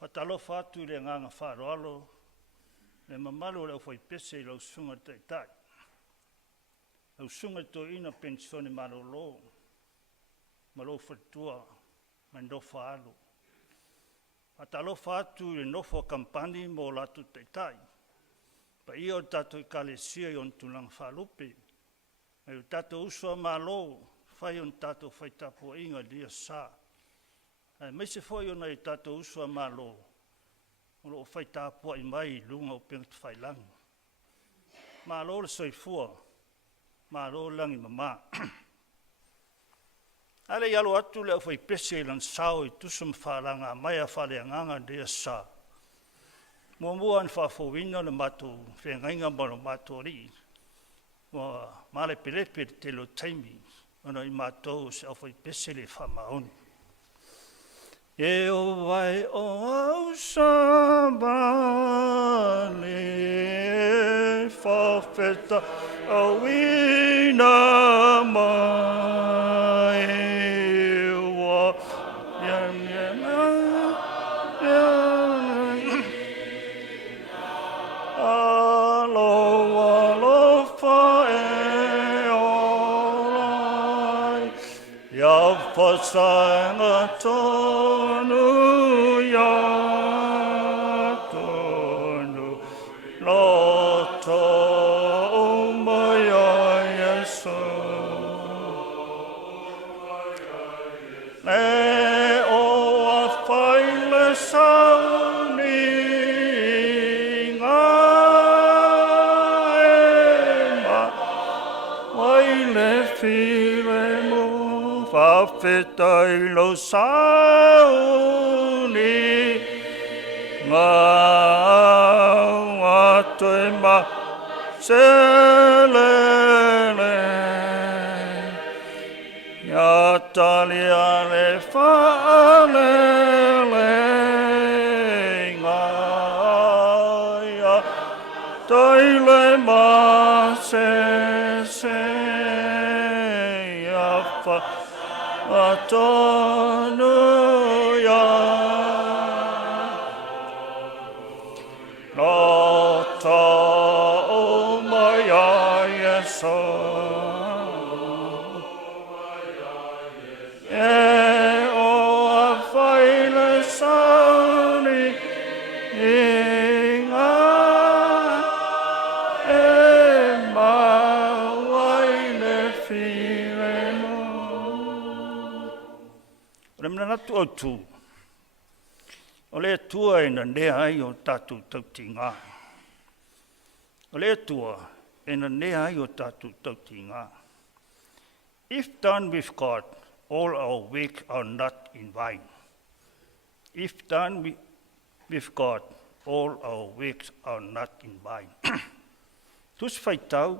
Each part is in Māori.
Patalo fatu le nganga wharoalo, le mamalu le Aufaipese lau sunga taitai. Lau sunga to ina pensione malolo, malo fatua, mandofa alu. Patalo fatu le nofo Kamupani mo latu taitai. Pa ia tato I kalesia yon tulang whalupe. Mai tato usua malo, whai on tato whaitapo inga lia sa. Mai se foi ona I tato usua malo. Olo whaitapo I mai lunga o pengat whailang. Malo le soifua. Malo langi mama. Ale yalo atu le Aufaipese lan sao I tusum whalanga mai a whaleanganga lia sa. Mua an whawhowina le mato, whengainga mono mato ri. Mua male pelepe te lo taimi, ono I mato se Aufaipese le whamaoni. E o vai o au sabale, whawheta au ina mai, wa yam yam Pasanga tonu ya tonu loto maya yesu le o afaile sauni ngaema waile file Whawhetai lo sauni ngā watoe ma selele Ia talia le whalele ngā ia taile ma se ia Atonu ya Nota umaya yeso E o afaile sauni Inga E mawaile filemo Remna natu au tu. O le tua ina nea ai o tatu tautinga. O le tua ina nea ai o tatu tautinga. If done with God, all our work are not in vain. If done with God, all our works are not in vain. Tus faitau.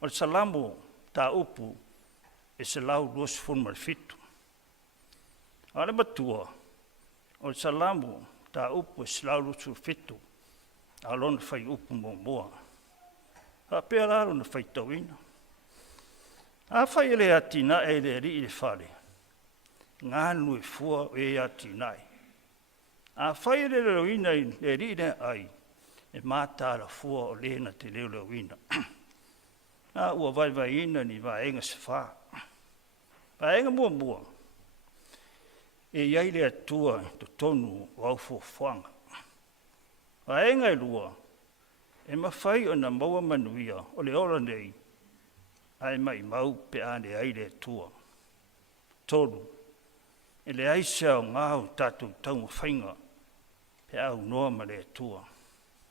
O salamu ta upu. E se lau duas forma fitu. Ale matua, o salamu ta upu e se lau duas fitu, alon fai upu moa. Ha pea laro na fai tauina. A fai ele atina e le ri le fale. Ngānu e fua e atinai. A fai ele leuina e ri ne ai, e mata la fua o le na te leo leuina. A ua vai ina ni vaenga se faa. Vaenga mua. E iai le atua to tonu o au fuanga. Vaenga e lua. E mawhai o na maua manuia o le ora nei. Ai mai mau pe ane ai le atua. Tolu. E le aisea o ngāu tatu taunga whainga. Pe au noa ma le atua.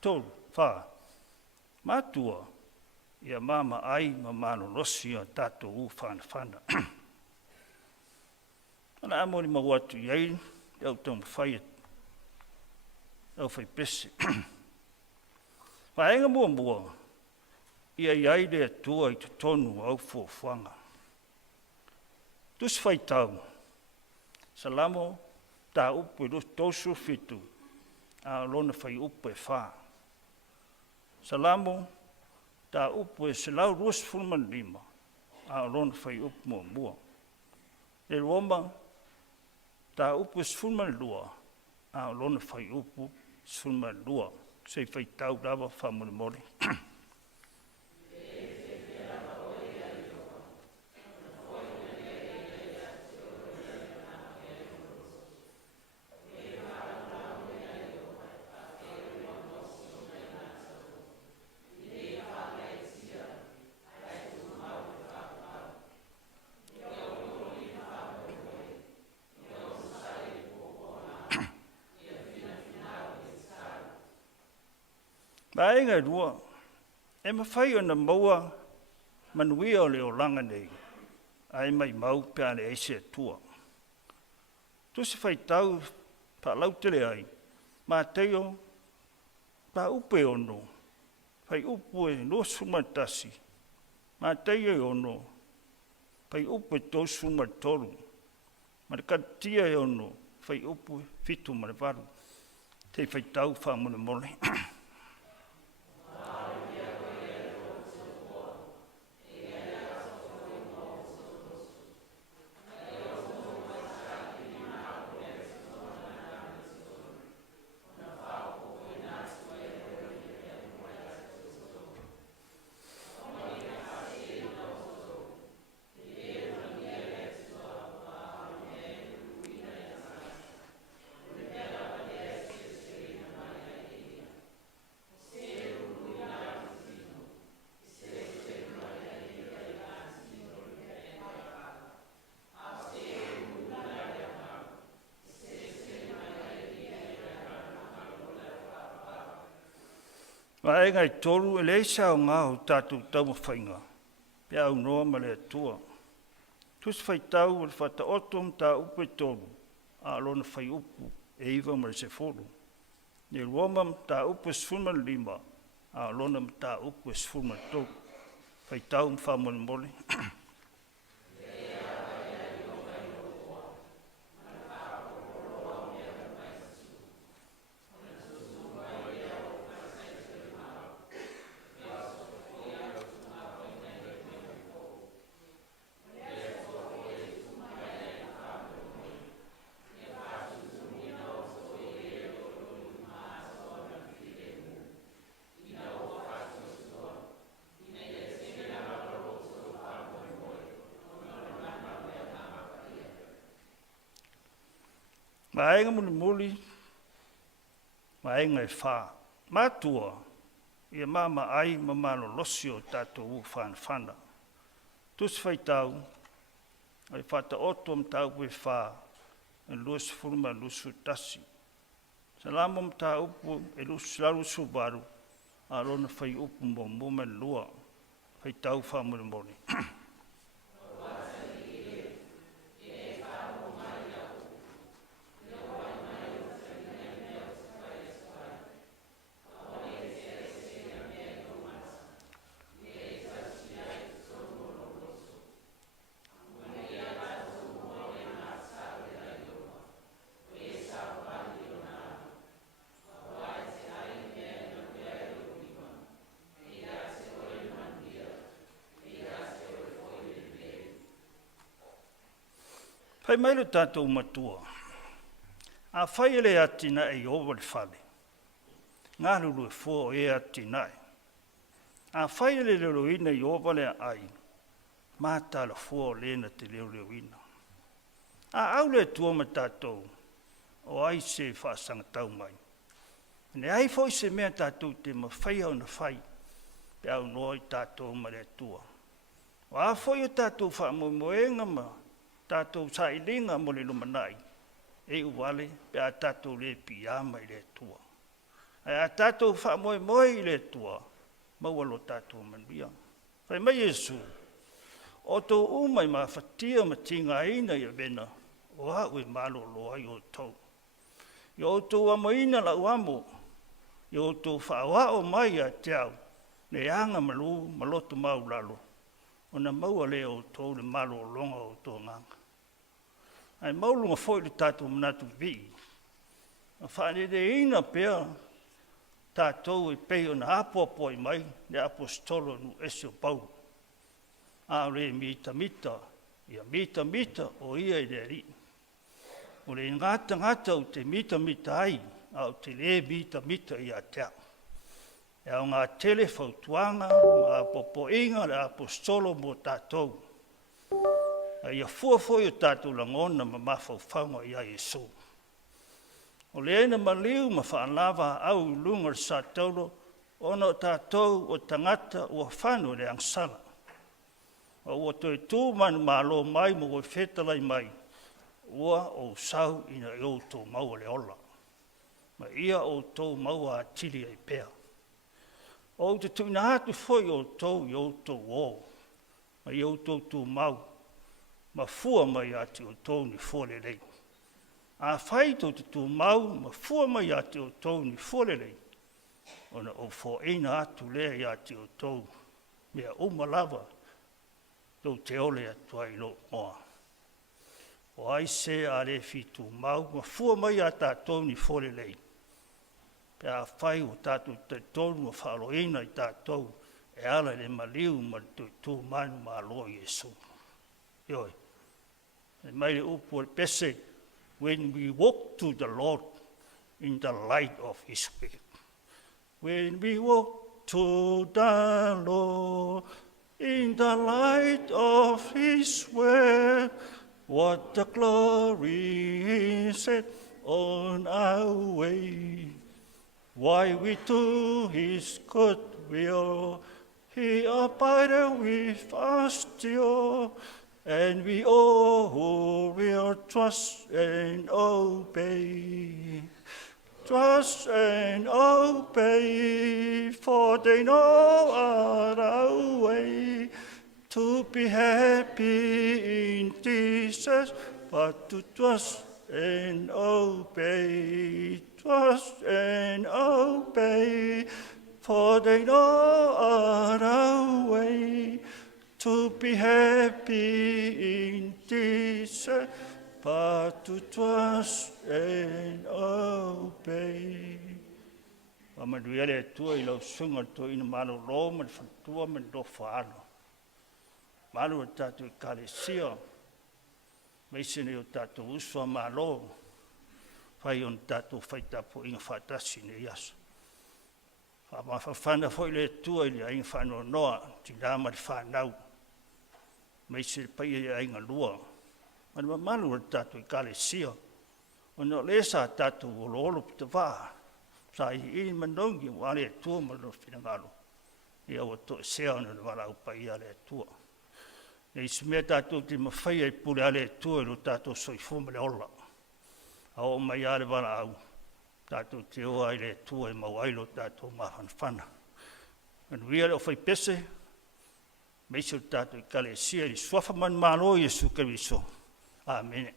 Tolu. Wha. Matua. Ia mama ai ma mano losi o tatu u whana. Ana amori mawatu iai, au tau mwhai Aufaipese. Waenga mua, ia iai le atua I te tonu au fuanga. Tus whai tau, salamo ta upu I tosu fitu, a lona whai upu e wha. Salamo ta upu e se lau ruas fulman lima, a lona whai upu mua. E roma, ta upu sfulma lua, a lona whai upu sfulma lua, se whai tau rawa whamone mori. Ma e ngai rua, e mawhai o na maua manuia o leo langa nei, ai mai mau peane eise tua. Tusi whai tau pa lautere ai, ma teio pa upe ono, whai upu e no sumatasi, ma teio ono, whai upe to sumatoru, ma katia e ono, whai upu fitu marevaru, te whai tau whamune mole. Ma e ngai toru e leisa o ngā o tātou tau mawhainga. Pea au noa ma lea tua. Tus whai tau o le whata otom tā upe toru. A alona whai upu e iwa ma le se folu. Ne ruomam tā upe sfulma lima. A alona ma tā upe sfulma toru. Whai tau mwhamone mole. Ma e ngamuni muli, ma e ngai wha. Ma tua, ia mama ai mamalo losio tātou u whana. Tus whai tau, ai whata otom tau pui wha, e luas furuma lusu tasi. Salamom tā upu e lusu baru, a rona whai upu mo mume lua, whai tau whamuri mori. Pai mailo tātou matua. A whai ele atina e owa le whale. Ngā lulu e fua o e atina e. A whai ele lero ina i owa le ai. Mātala fua o lena te leo ina. A au le tua ma tātou. O ai se whaasanga tau mai. Ne ai fwoi se mea tātou te ma whai au na whai. Pe au noa i tātou ma le tua. O a fwoi o tātou wha moenga ma. Tātou sa i linga mo le lumanai, e uwale pe a tātou le piyama i le tua. A tātou wha moe i le tua, maualo tātou manuia. Pai mai Jesu, o tō umai ma whatia ma tinga ina i a vena, o hau e malo loa i o tau. I o tō amoina la uamo, i o tō whaawao mai a teau, ne anga malu maloto mau lalo. O na maua lea o tō le malo o longa o tō nganga. Ai maulunga foi le tātou manatu vi. A whaane de ina pēr tātou e peo na apoapo i mai, le apostolo nu ese o Paulu. A re mita, ia mita o ia i le ri. O le ngata o te mita ai, au te le mita i a tea. E au ngā tele whautuanga, ngā popoinga le apostolo mo tātou. Ia fuafoi o tātou langona ma mawhauwhaunga i a Yesu. O le ena maliu ma whaanlawa au lunga le sātaulo, ona o tātou o tangata ua whanu le angsana. O ua toi tū manu mālo mai mo oi whetalai mai, ua o sau ina i o tō maua le ola. Ma ia o tō maua a tiri ai pēr. O te tuina hatu foi o tō i o tō o, ma i o tō tū mau, ma fua mai ati o tō ni fōlelei. A whai tō te tū mau, ma fua mai ati o tō ni fōlelei. Ona o fō eina atu lea i ati o tō, mea umalawa, tō te ole atua i lo moa. O ai se a le fitu mau, ma fua mai a tātou ni fōlelei. Pe a whai o tātou te tonu a whaaloina i tātou, e ala le maliu ma tū manu ma aloa Jesu. Ioi, e mai le upu le pese, when we walk to the Lord in the light of His way. When we walk to the Lord in the light of His way, what the glory is set on our way. Why we do His good will, He abideth with us still, and we all will trust and obey. Trust and obey, for they know our way. To be happy in Jesus, but to trust and obey. Trust and obey, for they know our way. To be happy in Jesus, but to trust and obey. Amaduia le tua I lau sunga to ina malo roma, whantua man do whaano. Malo o tātou I kalesia, meisene o tātou usua malo, whai on tātou whaitapo inga whatasi ne iasa. Whawhana foi le tua I le ainga whanoa noa, tinama le whanau, meisene pai e ainga lua. Mana malu o tātou I kalesia, o no le sa tātou o lolo pita wā, sa I manongi o ale tua malo whinangalo. Ia o to sea ona le wala upa I ale tua. Nei se mea tātou te mawhai ai pule ale tua I lo tātou soifuma le ola. A o mai ale wala au. Tātou te oa I le tua I mau ailo tātou mawhanwhana. Manuia le Aufaipese, meise o tātou I kalesia I swafa man malo Jesu Keriso. Amen.